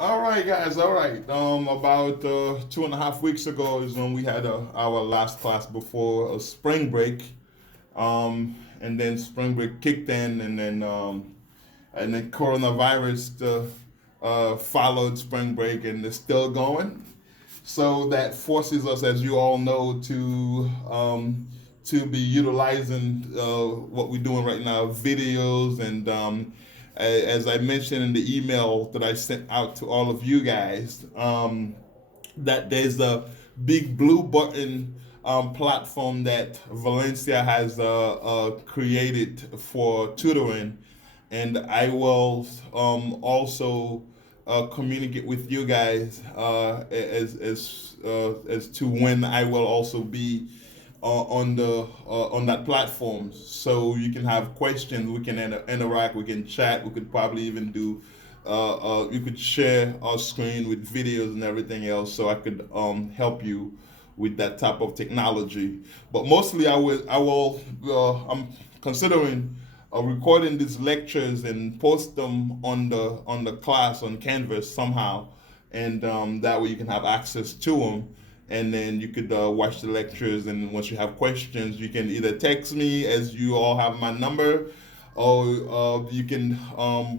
All right, guys. All right. About 2.5 weeks ago is when we had our last class before spring break. And then spring break kicked in, and then coronavirus followed spring break, and it's still going. So that forces us, as you all know, to be utilizing what we're doing right now, videos, and as I mentioned in the email that I sent out to all of you guys, that there's a big blue button platform that Valencia has created for tutoring, and I will also communicate with you guys as to when I will also be on that platform, so you can have questions, we can interact, we can chat, we could probably even do you could share our screen with videos and everything else, so I could help you with that type of technology. But mostly, I'm considering recording these lectures and post them on the class on Canvas somehow, and that way you can have access to them, and then you could watch the lectures. And once you have questions, you can either text me, as you all have my number, or you can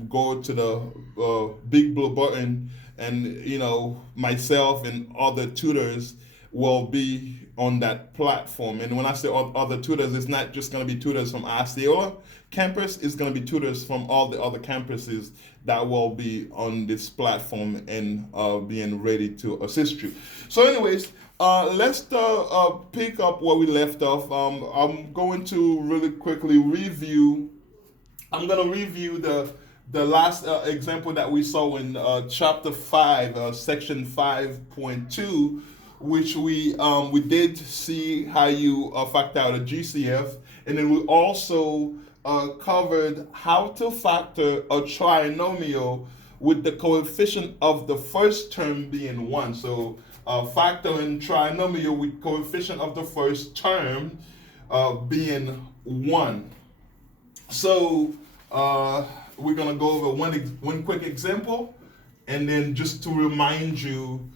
go to the big blue button, and myself and other tutors will be on that platform. And when I say other tutors, it's not just going to be tutors from Osceola campus, it's going to be tutors from all the other campuses that will be on this platform and being ready to assist you. So anyways, let's pick up where we left off. I'm going to really quickly review. I'm gonna review the last example that we saw in chapter 5, section 5.2, which we did see how you factor out a GCF, and then we also covered how to factor a trinomial with the coefficient of the first term being 1. So factoring trinomial with coefficient of the first term being 1. So we're gonna go over one quick example, and then just to remind you,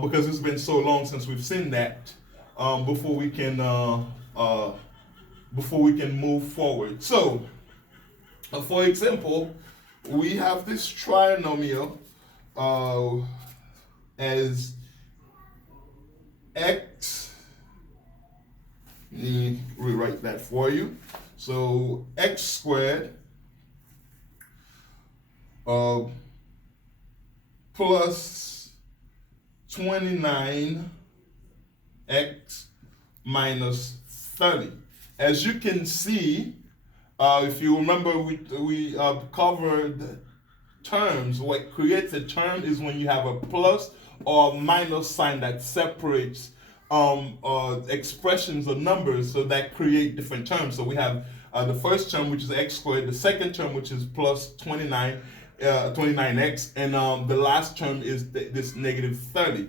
because it's been so long since we've seen that, before we can move forward. So, for example, we have this trinomial as x. Let me rewrite that for you. So x squared plus 29x minus 30. As you can see, if you remember, we covered terms. What creates a term is when you have a plus or minus sign that separates expressions or numbers, so that create different terms. So we have the first term, which is x squared, the second term, which is plus 29x, and the last term is this negative 30.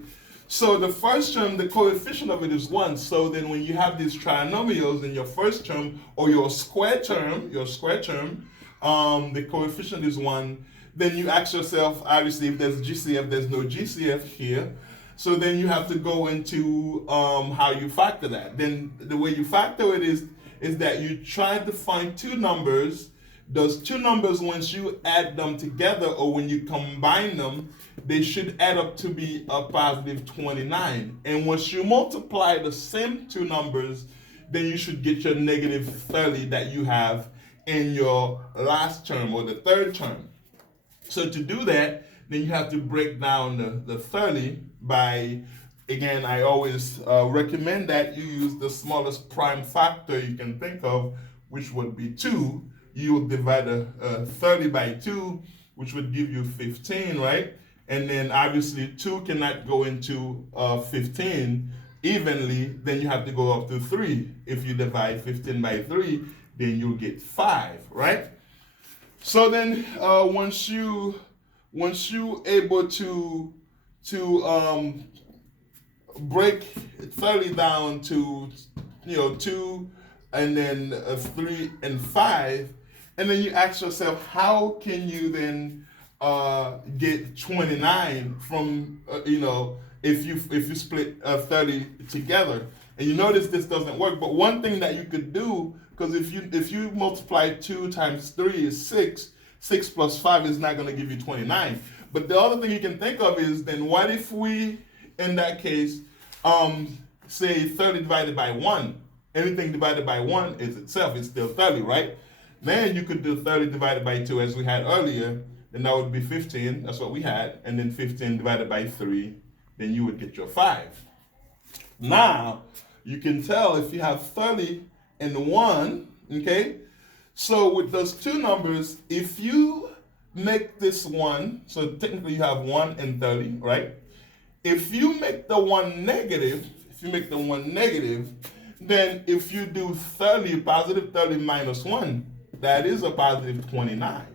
So the first term, the coefficient of it is 1. So then when you have these trinomials in your first term, or your square term, the coefficient is 1. Then you ask yourself, obviously, if there's GCF, there's no GCF here. So then you have to go into how you factor that. Then the way you factor it is that you try to find two numbers. Those two numbers, once you add them together or when you combine them, they should add up to be a positive 29. And once you multiply the same two numbers, then you should get your negative 30 that you have in your last term or the third term. So to do that, then you have to break down the 30 by, again, I always recommend that you use the smallest prime factor you can think of, which would be 2. You will divide 30 by 2, which would give you 15, right? And then obviously 2 cannot go into 15 evenly, then you have to go up to 3. If you divide 15 by 3, then you'll get 5, right? So then once you able to break 30 down to 2 and then 3 and 5, and then you ask yourself, how can you then get 29 from if you split 30 together. And you notice this doesn't work. But one thing that you could do, because if you multiply 2 times 3 is 6, 6 plus 5 is not going to give you 29. But the other thing you can think of is, then what if we, in that case, say 30 divided by 1? Anything divided by 1 is itself, it's still 30, right? Then you could do 30 divided by 2 as we had earlier, then that would be 15, that's what we had, and then 15 divided by 3, then you would get your 5. Now, you can tell if you have 30 and 1, okay? So with those two numbers, if you make this 1, so technically you have 1 and 30, right? If you make the 1 negative, then if you do 30, positive 30 minus 1, that is a positive 29.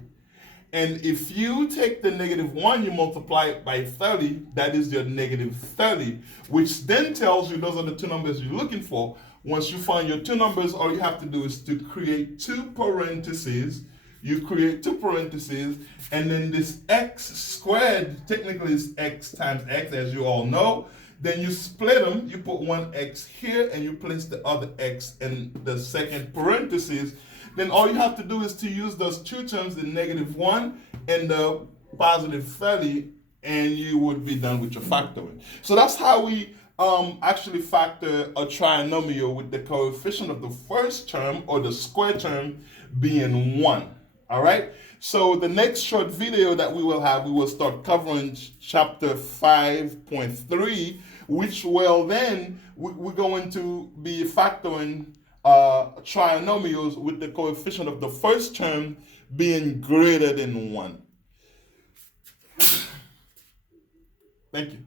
And if you take the negative 1, you multiply it by 30, that is your negative 30, which then tells you those are the two numbers you're looking for. Once you find your two numbers, all you have to do is to create two parentheses. You create two parentheses, and then this x squared technically is x times x, as you all know. Then you split them, you put one x here, and you place the other x in the second parentheses. Then all you have to do is to use those two terms, the negative 1 and the positive 30, and you would be done with your factoring. So that's how we actually factor a trinomial with the coefficient of the first term or the square term being 1. All right? So the next short video that we will start covering chapter 5.3, which will then, we're going to be factoring trinomials with the coefficient of the first term being greater than 1. Thank you.